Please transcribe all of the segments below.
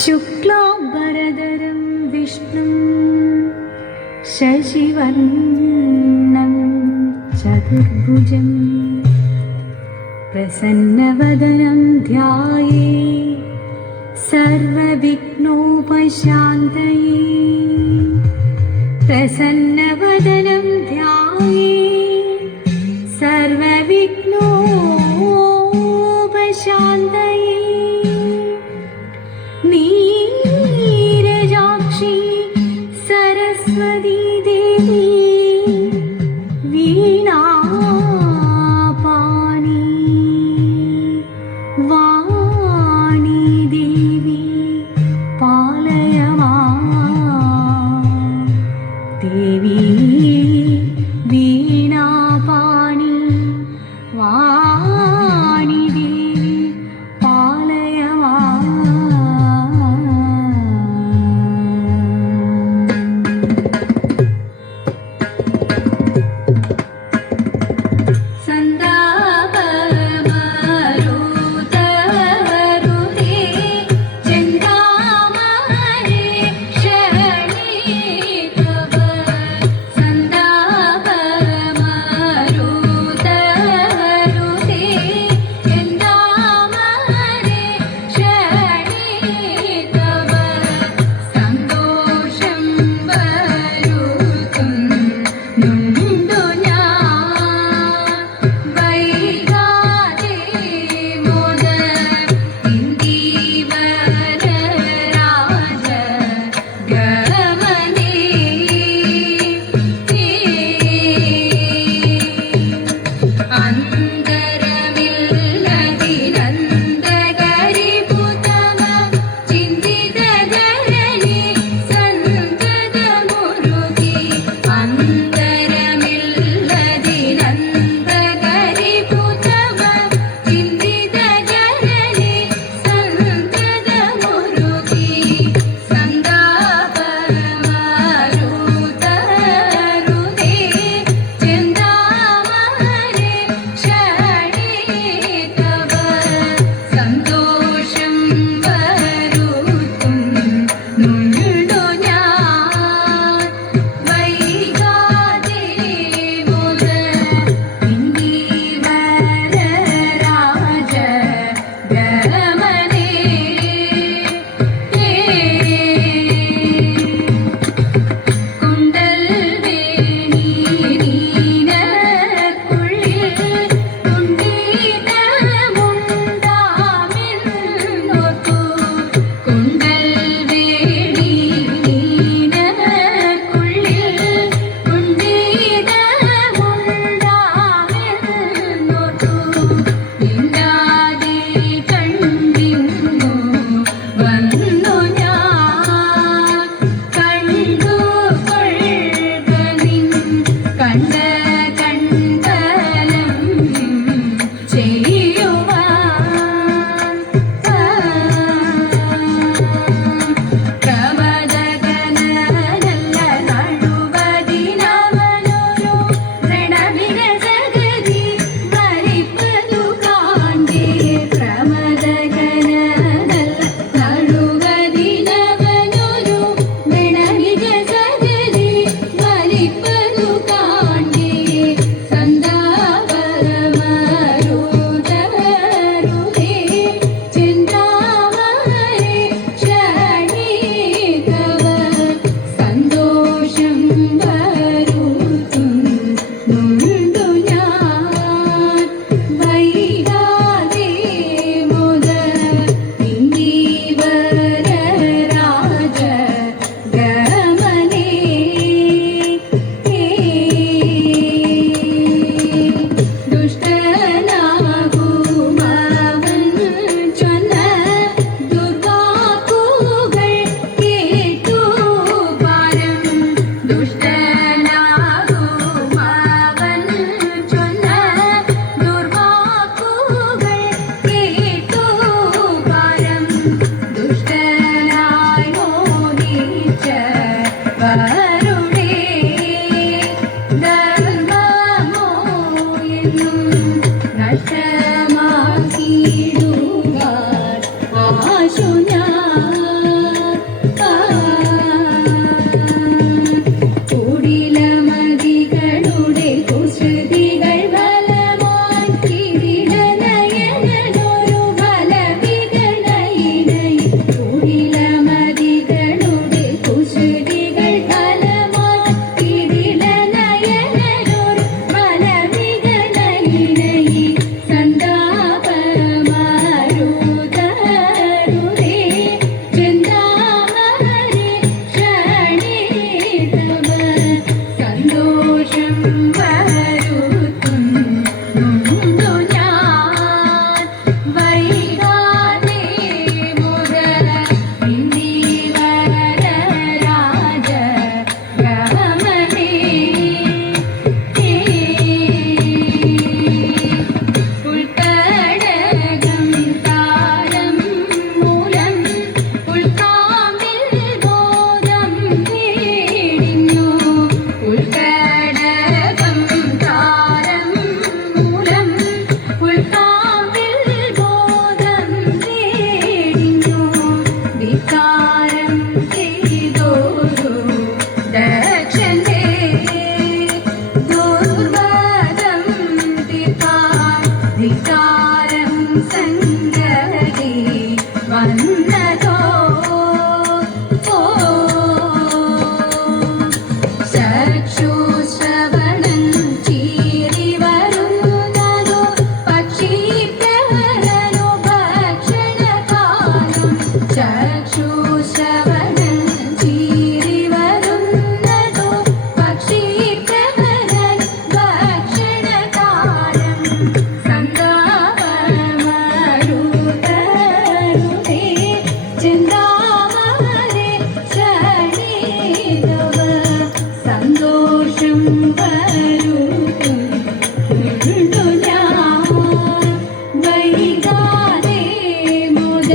शुक्लाम्बरधरं विष्णुं शशिवर्णं चतुर्भुजं प्रसन्नवदनं ध्यायेत् सर्वविघ्नोपशान्तये। प्रसन्नवदनं ध्यायेत् सर्वविघ्नोपशान्तये। नीरजाक्षी सरस्वती देवी वीणापाणी वाणी देवी पालय मां। देवी वीणापाणी वाणी देवी पालय मां। ദോഷം വരുത്തും വൈകാതെ മുത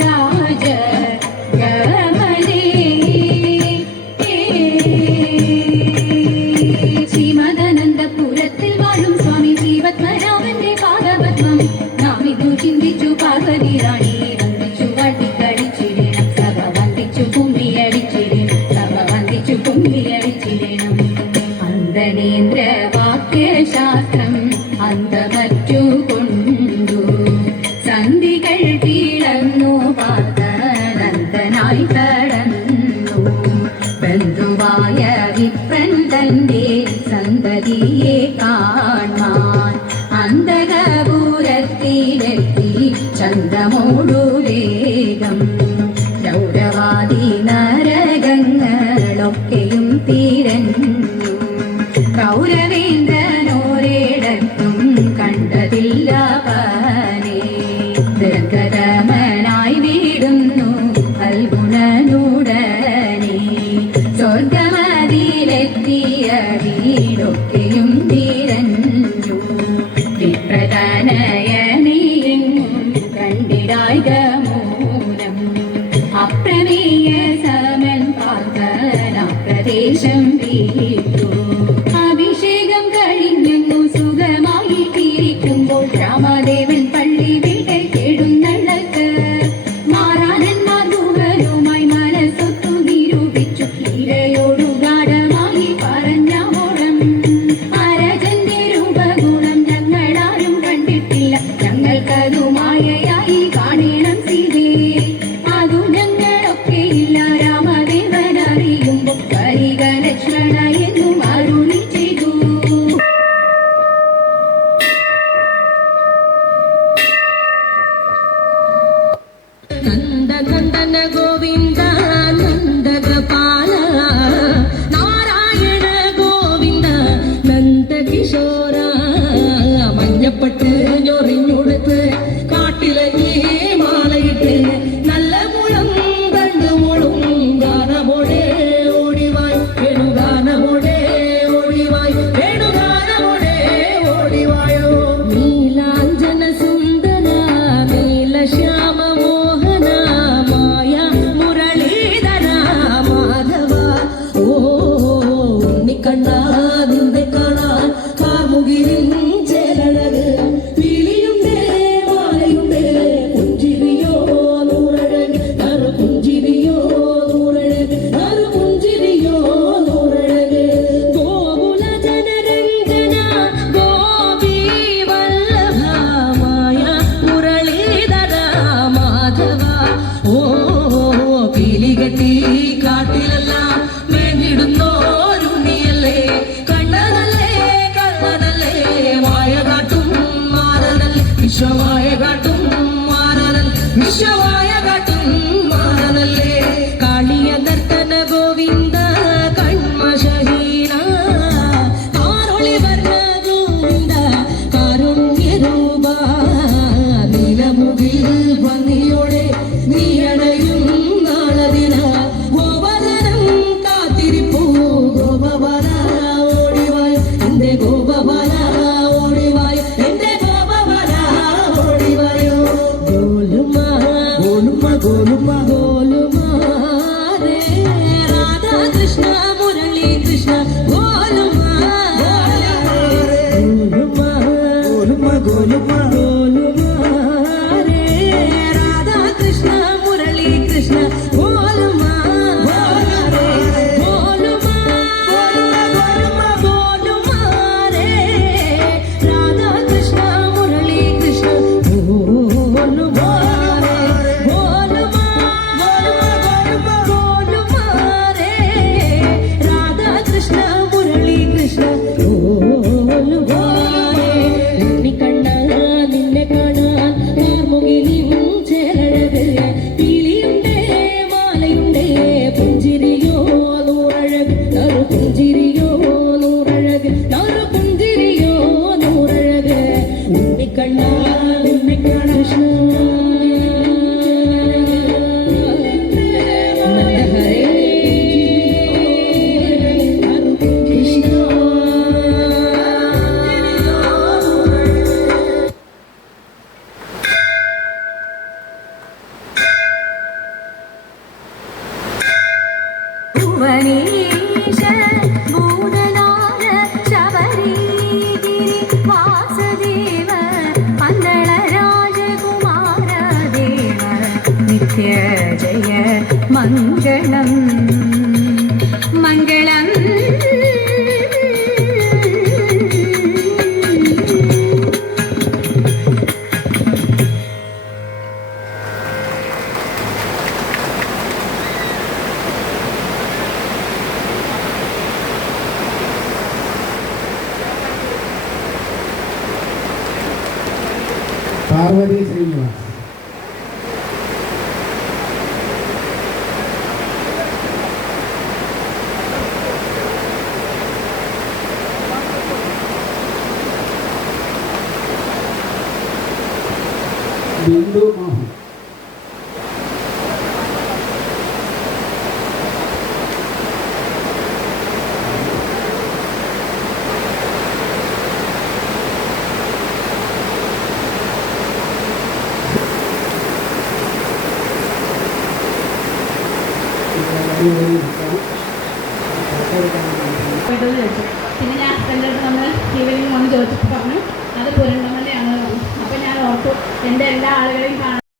രാജ ഗമനേ ശ്രീമദനന്ദപുരത്തിൽ വാഴും സ്വാമി ശ്രീപത്മനാഭന്റെ പാദപത്മം നാം ഇതു ചിന്തിച്ചു പാർവതി റാണി വന്ദിച്ചു വാട്ടിക്കളിച്ചിടണം സഭ വന്ദിച്ചു കുമ്മിയടിച്ചിടണം അന്തനേന്ദ്ര വാക്യശാസ്ത്രം അന്തമറ്റു കൊണ്ടു സന്ധികൾ തീളന്നു പാർത്തനന്ദനായി കടന്നു ബന്ധുവായ വിപ്രൻ തന്റെ സന്തതിയെ കാണാൻ അന്തകപുരത്തിലെത്തി ചന്തമോടു വേഗം രൗരവാദി നരകങ്ങളൊക്കെയും തിരഞ്ഞു കൗരവേന്ദ്രനോരിടത്തും കണ്ടതില്ല പനെ ദീർഘതമനായി വീടുന്നു ഫൽഗുണനുടനെ സ്വർഗമതിയിലെത്തിയ വീടൊക്കെയും തിരഞ്ഞു വിപ്രതനയനെയെങ്ങും കണ്ടിടായിക മൂലം അപ്രമേയ സമൻ പാർത്തന പ്രദേശം വീട്ടു അഭിഷേകം കഴിഞ്ഞു സുഖമായി തിരിക്കുമ്പോൾ രാമദേവൻ പള്ളി വീട്ടെ കേടുന്നള്ളക്ക് മാറാനന്മാർ ഗുഹനുമായി മനസ്സൊത്തു നിരൂപിച്ചു ഇരയോടു ഗാഠമായി പറഞ്ഞ മോളം അരജന്റെ രൂപഗുണം ഞങ്ങളാരും കണ്ടിട്ടില്ല ഞങ്ങൾക്കതു മായയായി കാണണം സീതേ അതു ഞങ്ങളൊക്കെയില്ല രാമദേവൻ അറിയുമ്പോൾ വരിക ലക്ഷ്മണ എന്നു ഗണേശ ഭൂതനാഥ ശബരിഗിരി വാസുദേവ പന്തള രാജകുമാര ദേവ നിത്യ ജയ മംഗളം മംഗളം. പാർവതി ശ്രീനിവാസ്. ബിന്ദു മോഹൻ. പിന്നെ ഞാൻ ഹസ്ബൻഡിൻ്റെ അടുത്ത് നമ്മൾ ഈവനിങ് വന്ന് ചോദിച്ചപ്പോൾ പറഞ്ഞു അത് പുരണ്ടമലയാണ്. അപ്പോൾ ഞാൻ ഓർത്തു എൻ്റെ എല്ലാ ആളുകളെയും കാണാൻ